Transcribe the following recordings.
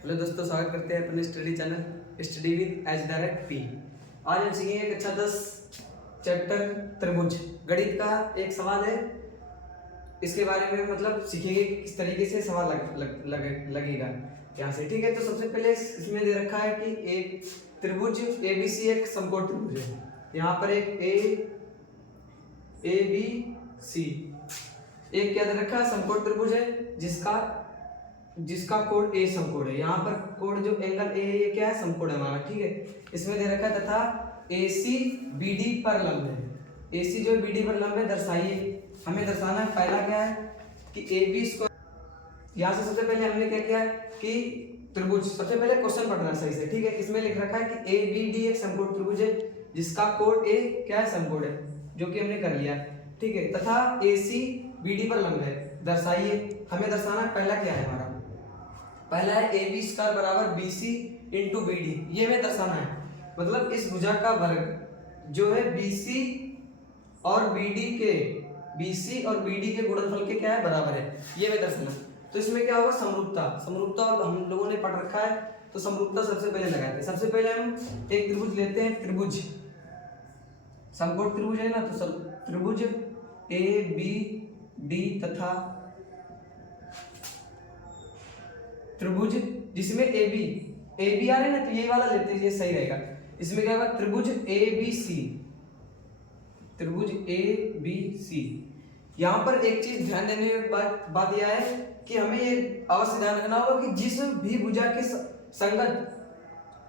Hello दोस्तों, स्वागत करते हैं अपने study channel study with H direct P. आज हम सीखेंगे कक्षा 10 चैप्टर त्रिभुज गणित का एक सवाल है। इसके बारे में मतलब सीखेंगे किस तरीके से सवाल लगेगा यहाँ से। ठीक है, तो सबसे पहले इसमें दे रखा है कि एक त्रिभुज ABC एक समकोण त्रिभुज है। यहाँ पर एक ABC एक क्या दे रखा है, समकोण त्रिभुज है जिसका कोण A समकोण है। यहाँ पर कोण जो एंगल A है ये क्या है, समकोण है हमारा। ठीक है, इसमें दे रखा है तथा AC BD पर लंब है। AC जो BD पर लंब है दर्शाइए। हमें दर्शाना है पहला क्या है कि AB स्क्वायर। यहाँ से सबसे पहले हमने क्या किया है कि त्रिभुज, सबसे पहले क्वेश्चन पढ़ना है सही से। ठीक है, इसमें लिख रखा है कि ABD एक समकोण त्रिभुज है जिसका कोण A क्या है, समकोण है, जो कि हमने कर लिया। ठीक है, तथा AC BD पर लंब है, दर्शाइए। हमें दर्शाना पहला क्या है, हमारा पहला है AB स्क्वायर बराबर BC इंटू BD। ये हमें दर्शाना है, मतलब इस भुजा का वर्ग जो है BC और BD के गुणनफल के क्या है, बराबर है। ये हमें दर्शाना। तो इसमें क्या होगा, समरूपता हम लोगों ने पढ़ रखा है, तो समरूपता सबसे पहले लगाते हैं। सबसे पहले हम एक त्रिभुज लेते हैं, त्रिभुज समकोण त्रिभुज है ना, तो त्रिभुज ABD तथा त्रिभुज जिसमें AB आ रहा है ना, तो यही वाला लेते हैं, ये सही रहेगा। इसमें क्या होगा, त्रिभुज ABC। यहाँ पर एक चीज ध्यान देने की बात यह है कि हमें ये अवश्य ध्यान रखना होगा कि जिस भी भुजा के संगत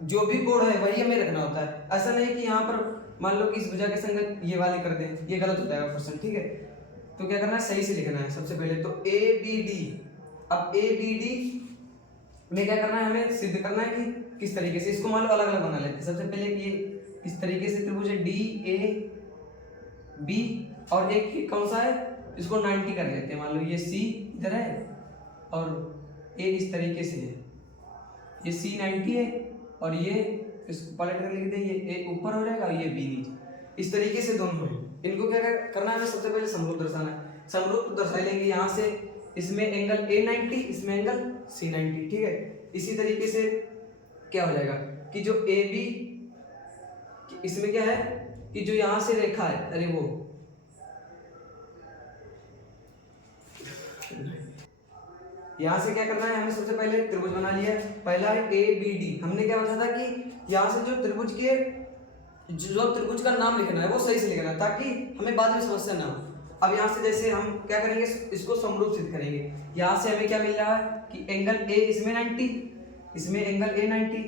जो भी कोण है वही हमें रखना होता है। ऐसा नहीं कि यहाँ पर मान लो कि इस भुजा के संगत ये वाले कर दें, ये गलत होता है क्वेश्चन। ठीक है, तो क्या करना है, सही से लिखना है। सबसे पहले तो ABD, अब ABD में क्या करना है, हमें सिद्ध करना है कि किस तरीके से। इसको मान लो अलग अलग बना लेते हैं। सबसे पहले कि ये इस तरीके से त्रिभुज है DAB, और एक कौन सा है, इसको 90 कर लेते हैं। मान लो ये C इधर है और A इस तरीके से है, ये C 90 है और ये इसको पलट कर लिख दें, ये A ऊपर हो जाएगा और ये B नीचे। इस तरीके से दोनों है। इनको क्या करना है, हमें सबसे पहले समरूप दर्शाना है। समरूप दर्शा लेंगे यहाँ से, इसमें एंगल A 90, इसमें एंगल C 90। ठीक है, इसी तरीके से क्या हो जाएगा कि जो AB, इसमें क्या है कि जो यहाँ से रेखा है, अरे वो यहाँ से क्या करना है, हमें सबसे पहले त्रिभुज बना लिया। पहला है ABD। हमने क्या बताया था कि यहाँ से जो त्रिभुज का नाम लिखना है वो सही से लिखना है, ताकि हमें बाद में समस्या ना हो। अब यहाँ से जैसे हम क्या करेंगे, इसको समरूप सिद्ध करेंगे। यहाँ से हमें क्या मिल रहा है कि एंगल A इसमें 90, इसमें एंगल A 90,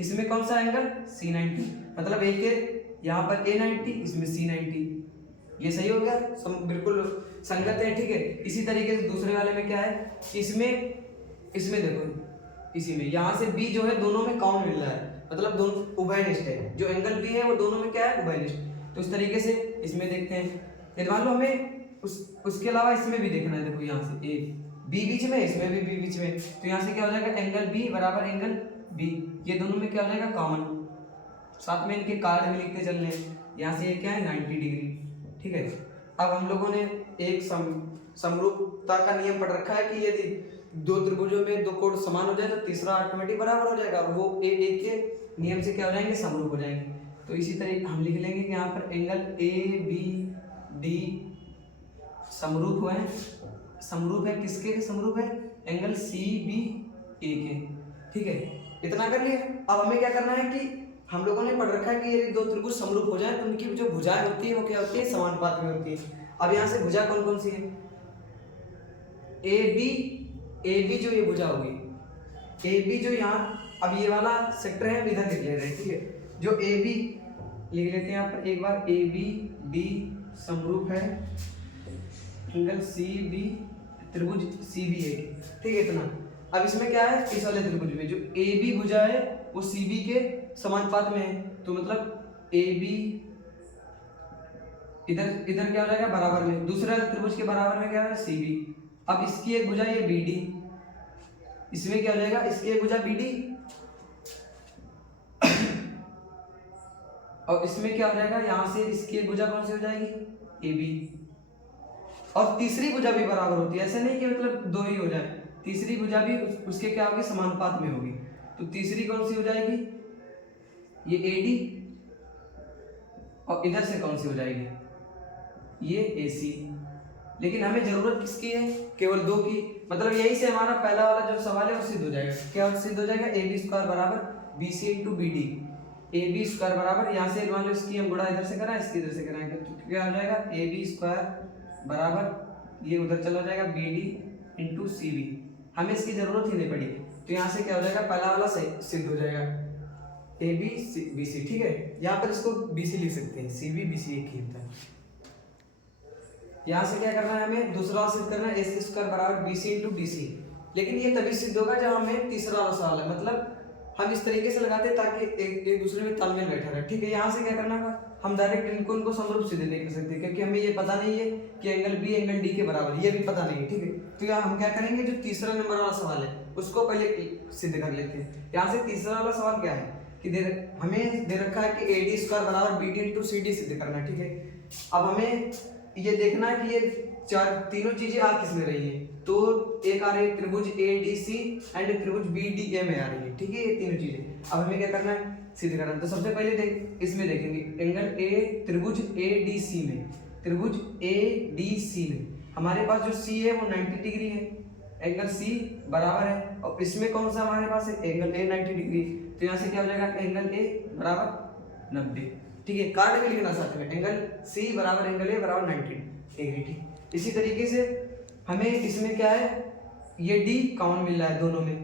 इसमें कौन सा एंगल C 90, मतलब एक यहाँ पर A 90, इसमें C 90। ये सही हो गया, बिल्कुल संगत है। ठीक है, इसी तरीके से दूसरे वाले में क्या है कि इसमें देखो, इसी में यहाँ से B जो है दोनों में कॉमन मिल रहा है, मतलब दोनों उभयनिष्ठ है। जो एंगल B है वो दोनों में क्या है, उभयनिष्ठ। तो इस तरीके से इसमें देखते हैं। यदि मान लो हमें उसके अलावा इसमें भी देखना है, देखो यहाँ से B बीच में, इसमें भी B बीच में, तो यहाँ से क्या हो जाएगा, एंगल B बराबर एंगल B, ये दोनों में क्या हो जाएगा, कॉमन। साथ में इनके कार्ड भी लिखते चल रहे हैं। यहाँ से ये क्या है, 90 डिग्री। ठीक है, अब हम लोगों ने एक समरूपता का नियम पढ़ रखा है कि यदि दो त्रिभुजों में दो कोण समान हो जाए तो तीसरा ऑटोमेटिक बराबर हो जाएगा, और वो एक के नियम से क्या हो जाएंगे, समरूप हो जाएंगे। तो इसी तरह हम लिख लेंगे कि यहाँ पर एंगल ABD समरूप है। समरूप है किसके समरूप है, एंगल CBA के। ठीक है, इतना कर लिया। अब हमें क्या करना है कि हम लोगों ने पढ़ रखा है कि यदि दो त्रिभुज समरूप हो जाए तो उनकी जो भुजाएं होती है वो क्या होती है, समानुपात में होती है। अब यहाँ से भुजा कौन कौन सी है, AB जो ये भुजा होगी, AB जो यहाँ, अब ये वाला सेक्टर है इधर लिख ले रहे हैं। ठीक है, जो AB लिख लेते हैं यहाँ पर एक बार, ABD समरूप है एंगल CB त्रिभुज CBA। ठीक है, इतना। अब इसमें क्या है, इस वाले त्रिभुज में जो AB भुजा है वो CB के समानुपात में है, तो मतलब AB इधर क्या हो जाएगा, बराबर में। दूसरे वाले त्रिभुज के बराबर में क्या है, CB। अब इसकी एक भुजा ये BD, इसमें क्या हो जाएगा, इसकी एक भुजा BD और इसमें क्या हो जाएगा, यहाँ से इसकी एक भुजा कौन सी हो जाएगी, AB। और तीसरी भुजा भी बराबर होती है, ऐसे नहीं कि मतलब दो ही हो जाए, तीसरी भुजा भी उसके क्या होगी, समानुपात में होगी। तो तीसरी कौन सी हो जाएगी, ये AD, और इधर से कौन सी हो जाएगी, ये AC। लेकिन हमें जरूरत किसकी है, केवल 2 की। मतलब यही से हमारा पहला वाला जो सवाल है वो सिद्ध हो जाएगा। क्या सिद्ध हो जाएगा, AB² बराबर BC इंटू BD। AB² बराबर, यहाँ से मान लो इसकी हम गुणा इधर से कराएं, इसकी इधर से कराएंगे, तो क्या हो जाएगा, AB² बराबर ये उधर चला जाएगा BD इंटू CB। हमें इसकी जरूरत ही नहीं पड़ी, तो यहाँ से क्या हो जाएगा, पहला वाला सही सिद्ध हो जाएगा, ABCBC। ठीक है, यहाँ पर इसको BC लिख सकते हैं, CB BC एक ही होता है। यहाँ से क्या करना है, हमें दूसरा सिद्ध करना है, AC² बराबर BC इंटू DC। लेकिन ये तभी सिद्ध होगा जब हमें तीसरा वाला सवाल है, मतलब हम इस तरीके से लगाते हैं ताकि एक दूसरे में तालमेल बैठा रहे। ठीक है, यहाँ से क्या करना है, हम डायरेक्ट इनको समरूप सिद्ध नहीं कर सकते, क्योंकि हमें ये पता नहीं है कि एंगल B एंगल D के बराबर है, ये भी पता नहीं है। ठीक है, तो यहाँ हम क्या करेंगे, जो तीसरा नंबर वाला सवाल है उसको पहले सिद्ध कर लेते हैं। यहाँ से तीसरा वाला सवाल क्या है कि हमें दे रखा है कि AD² बराबर BD इंटू CD सिद्ध करना है। ठीक है, अब हमें ये देखना है कि ये तीनों चीजें आ किस में रही है, तो एक आ रही है त्रिभुज ADC एंड त्रिभुज BDA में आ रही है। ठीक है, ये तीनों चीजें अब हमें क्या करना है, सिद्ध करना है। तो सबसे पहले इसमें देखेंगे एंगल त्रिभुज ADC में, त्रिभुज ADC में हमारे पास जो C है वो 90 डिग्री है, एंगल C बराबर है, और इसमें कौन सा हमारे पास है, एंगल A 90 डिग्री। तो यहाँ से क्या हो जाएगा, एंगल A बराबर 90। ठीक है, काट के लिखना साथ में, एंगल C बराबर एंगल A बराबर 90 डिग्री। ठीक, इसी तरीके से हमें इसमें क्या है, ये D कॉमन मिल रहा है दोनों में,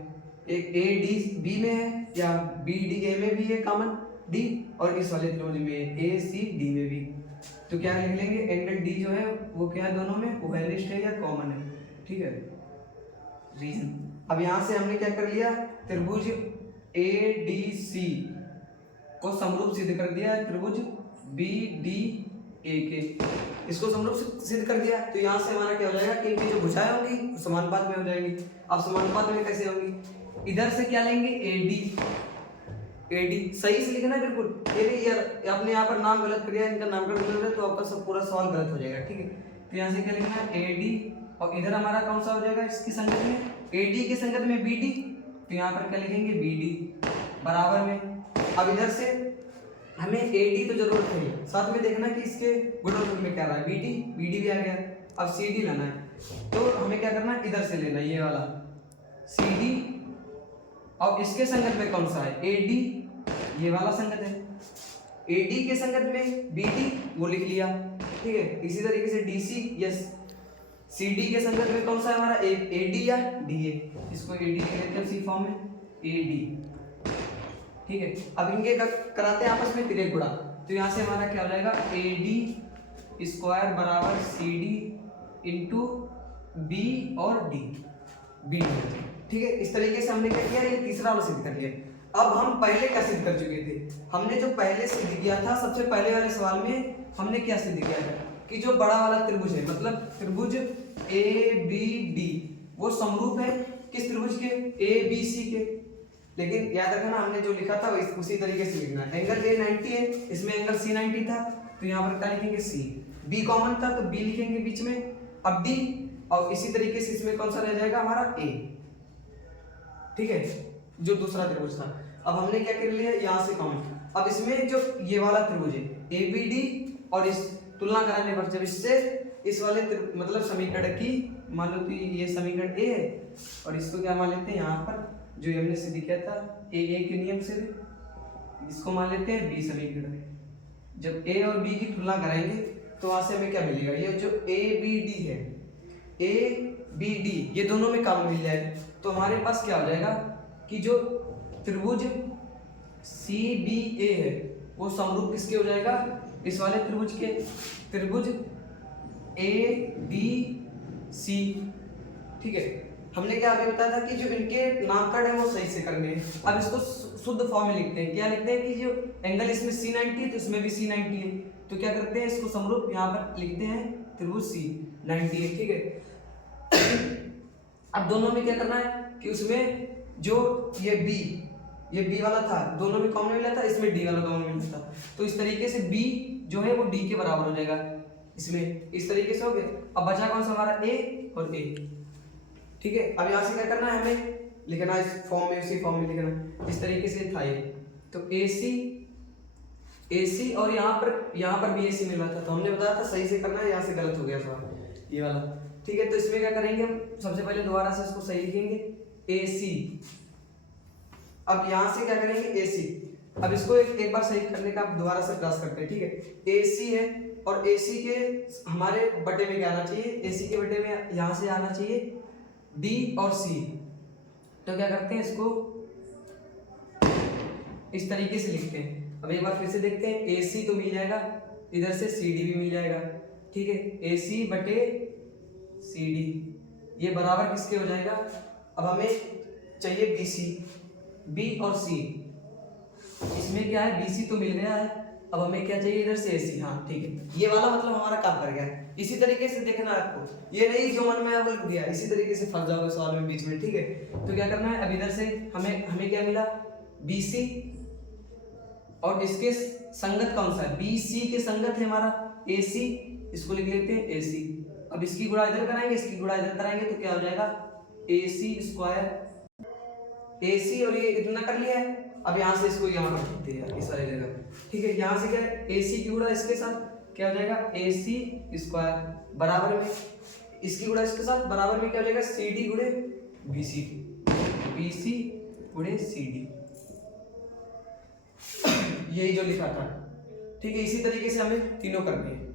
एक ADB में है या BDA में भी है कॉमन D, और इस वाले त्रिभुज में ACD में भी। तो क्या लिख लेंगे, एंगल D जो है वो क्या है, दोनों में उभयनिष्ठ है या कॉमन है। ठीक है, रीजन। अब यहाँ से हमने क्या कर लिया, त्रिभुज ADC को समरूप सिद्ध कर दिया है त्रिभुज BDA के, इसको समरूप सिद्ध कर दिया। तो यहाँ से हमारा क्या हो जाएगा कि इनकी जो भुजाएं होंगी समानुपात में हो जाएंगी। अब समानुपात में कैसे होंगी, इधर से क्या लेंगे, AD सही से लिखना बिल्कुल। ये यार आपने यहाँ पर नाम गलत कर दिया, इनका नामकरण गलत है तो आपका सब पूरा सवाल गलत हो जाएगा। ठीक है, तो यहाँ से क्या लिखना है, AD, और इधर हमारा कौन सा हो जाएगा, इसकी संगत में AD के संगत में BD, तो यहाँ पर क्या लिखेंगे, BD बराबर में। अब इधर से हमें AD तो जरूरत है, साथ में देखना कि इसके गुणनफल में क्या रहा है, BD भी आ गया। अब CD लाना है, तो हमें क्या करना है, इधर से लेना है ये वाला CD, और इसके संगत में कौन सा है, AD, ये वाला संगत है। AD के संगत में BD, वो लिख लिया। ठीक है, इसी तरीके से DC, यस, CD के संगत में कौन सा है हमारा, AD या DA, इसको AD लिख लेते हैं सी फॉर्म में, AD। ठीक है, अब इनके कराते हैं आपस में तिर्यक गुणा, तो यहाँ से हमारा क्या हो जाएगा, AD² बराबर CD इंटू B और D, BD। ठीक है, इस तरीके से हमने क्या किया, ये तीसरा वाला सिद्ध कर लिया। अब हम पहले क्या सिद्ध कर चुके थे, हमने जो पहले सिद्ध किया था, सबसे पहले वाले सवाल में हमने क्या सिद्ध किया था कि जो बड़ा वाला त्रिभुज है, मतलब त्रिभुज ABD, वो समरूप है किस त्रिभुज के, ABC के। लेकिन याद रखना हमने जो लिखा था उसी तरीके से लिखना है। एंगल A 90 है, इसमें एंगल C 90 था, तो यहाँ पर क्या लिखेंगे, C। B कॉमन था तो B लिखेंगे बीच में, अब D, और इसी तरीके से इसमें कौन सा रह जाएगा हमारा, A। ठीक है, जो दूसरा त्रिभुज था। अब हमने क्या कर लिया, यहाँ से कॉमन। अब इसमें जो ये वाला त्रिभुज है ABD, और इस तुलना कराने पर जब इससे इस वाले मतलब समीकरण की मान लो कि ये समीकरण A है, और इसको क्या मान लेते हैं, यहाँ पर जो हमने सिद्ध किया था A के नियम से, इसको मान लेते हैं B समीकरण। जब A और B की तुलना करेंगे तो वहां से हमें क्या मिलेगा, ये जो ABD है, ABD ये दोनों में कॉमन मिल जाएगा, तो हमारे पास क्या हो जाएगा कि जो त्रिभुज CBA है वो समरूप किसके हो जाएगा, इस वाले त्रिभुज के, त्रिभुज ADC। ठीक है, हमने क्या अभी बताया था कि जो इनके नामकरण है वो सही से करने हैं। अब इसको शुद्ध फॉर्म में लिखते हैं, क्या लिखते हैं कि जो एंगल इसमें C90 है तो इसमें भी C90 है, तो क्या करते हैं, इसको समरूप यहाँ पर लिखते हैं त्रिभुज C90 है। ठीक है, अब दोनों में क्या करना है कि उसमें जो ये B वाला था, दोनों में कॉमन मिला था, इसमें D वाला कॉमन मिला था, तो इस तरीके से B जो है वो D के बराबर हो जाएगा, इसमें इस तरीके से हो गया। अब बचा कौन सा हमारा, A और A। ठीक है। अब यहाँ से क्या करना है, हमें लिखना इस फॉर्म में, उसी फॉर्म में लिखना इस तरीके से था ये। तो AC और यहाँ पर भी AC मिल रहा था, तो हमने बताया था सही से करना है, यहाँ से गलत हो गया सवाल ये वाला। ठीक है, तो इसमें क्या करेंगे हम, सबसे पहले दोबारा से इसको सही लिखेंगे AC। अब यहाँ से क्या करेंगे AC। अब इसको एक बार सही करने का आप दोबारा से प्रयास करते हैं। ठीक है, AC है और AC के हमारे बटे में क्या आना चाहिए, AC के बटे में यहाँ से आना चाहिए D और C। तो क्या करते हैं, इसको इस तरीके से लिखते हैं। अब एक बार फिर से देखते हैं, AC तो मिल जाएगा, इधर से CD भी मिल जाएगा। ठीक है, AC बटे CD ये बराबर किसके हो जाएगा। अब हमें चाहिए BC, B और C। इसमें क्या है, BC तो मिल गया है, अब हमें क्या चाहिए इधर से AC। हाँ ठीक है, ये वाला मतलब हमारा काम कर गया है। इसी तरीके से देखना है आपको, ये नहीं जो मन में वो लिख दिया, इसी तरीके से फंस जाओगे सवाल में बीच में। ठीक है, तो क्या करना है, अब इधर से हमें क्या मिला, BC और इसके संगत कौन सा है, BC के संगत है हमारा AC, इसको लिख लेते हैं AC। अब इसकी गुणा इधर कराएंगे, इसकी गुणा इधर कराएंगे, तो क्या हो जाएगा AC स्क्वायर। AC और ये इतना कर लिया है, अब यहाँ से इसको यहाँ रख देते हैं इस वाली जगह। ठीक है, यहाँ से क्या है, AC की गुणा इसके साथ क्या हो जाएगा AC स्क्वायर बराबर में इसकी गुणा इसके साथ बराबर में क्या हो जाएगा CD गुणे BC गुणे CD। यही जो लिखा था। ठीक है, इसी तरीके से हमें तीनों करनी है।